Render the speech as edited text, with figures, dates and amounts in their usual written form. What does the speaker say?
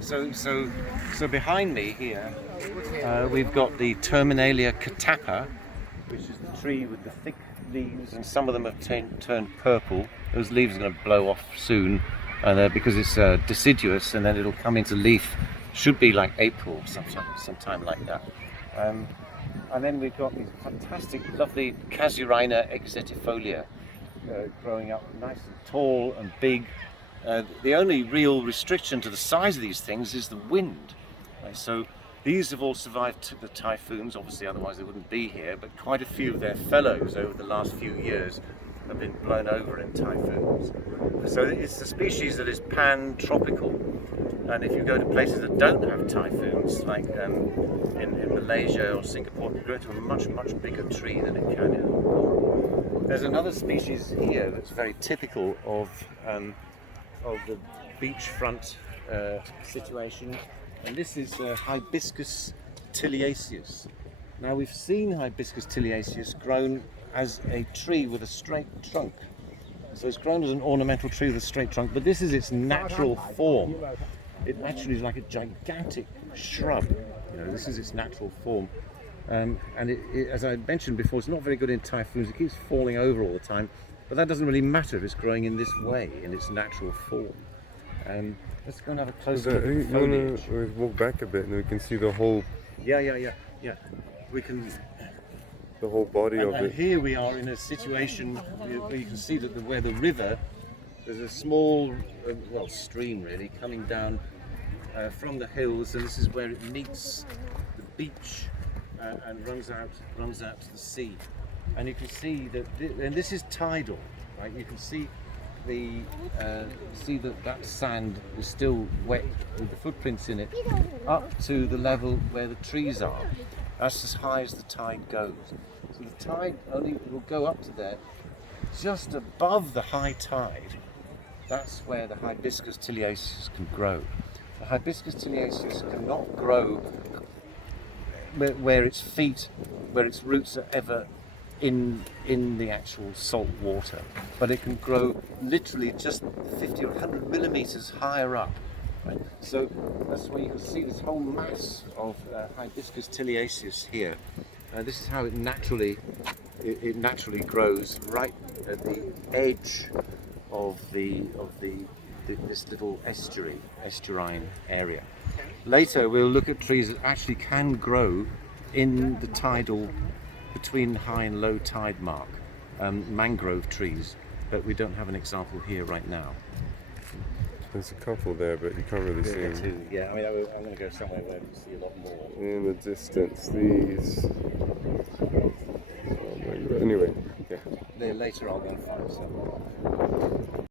So behind me here, we've got the Terminalia catappa, which is the tree with the thick leaves, and some of them have turned purple. Those leaves are going to blow off soon, and because it's deciduous, and then it'll come into leaf. Should be like April, sometime like that. And then we've got these fantastic, lovely Casuarina equisetifolia growing up nice and tall and big. The only real restriction to the size of these things is the wind. So these have all survived the typhoons, obviously, otherwise they wouldn't be here, but quite a few of their fellows over the last few years have been blown over in typhoons. So it's a species that is pan-tropical, and if you go to places that don't have typhoons, like in Malaysia or Singapore, you go to a much bigger tree than it can in Hong Kong. There's another species here that's very typical of the beachfront situation, and this is Hibiscus tiliaceus. Now we've seen Hibiscus tiliaceus grown as a tree with a straight trunk. So it's grown as an ornamental tree with a straight trunk, but this is its natural form. It actually is like a gigantic shrub. This is its natural form. And as I mentioned before, it's not very good in typhoons. It keeps falling over all the time, but that doesn't really matter if it's growing in this way, in its natural form. Let's go and have a close look at the foliage. You want to walk back a bit and we can see the whole... Yeah. We can... The whole body of it. And here we are in a situation where you can see that where the river, there's a small, stream really, coming down from the hills, and this is where it meets the beach and runs out to the sea. And you can see that, and this is tidal, right? You can see that sand is still wet with the footprints in it up to the level where the trees are. That's as high as the tide goes. So the tide only will go up to there, just above the high tide. That's where the Hibiscus tiliaceus can grow. The Hibiscus tiliaceus cannot grow where its roots are ever in the actual salt water, but it can grow literally just 50 or 100 millimeters higher up. Right? So that's where you can see this whole mass of Hibiscus tiliaceus here. This is how it naturally grows right at the edge of this little estuarine area. Later we'll look at trees that actually can grow in the tidal, between high and low tide mark, mangrove trees, but we don't have an example here right now. There's a couple there, but you can't really see them. Yeah, I mean, I'm going to go somewhere where we see a lot more. In the distance, these... Oh my God. Anyway, yeah. Later I'll go and find some.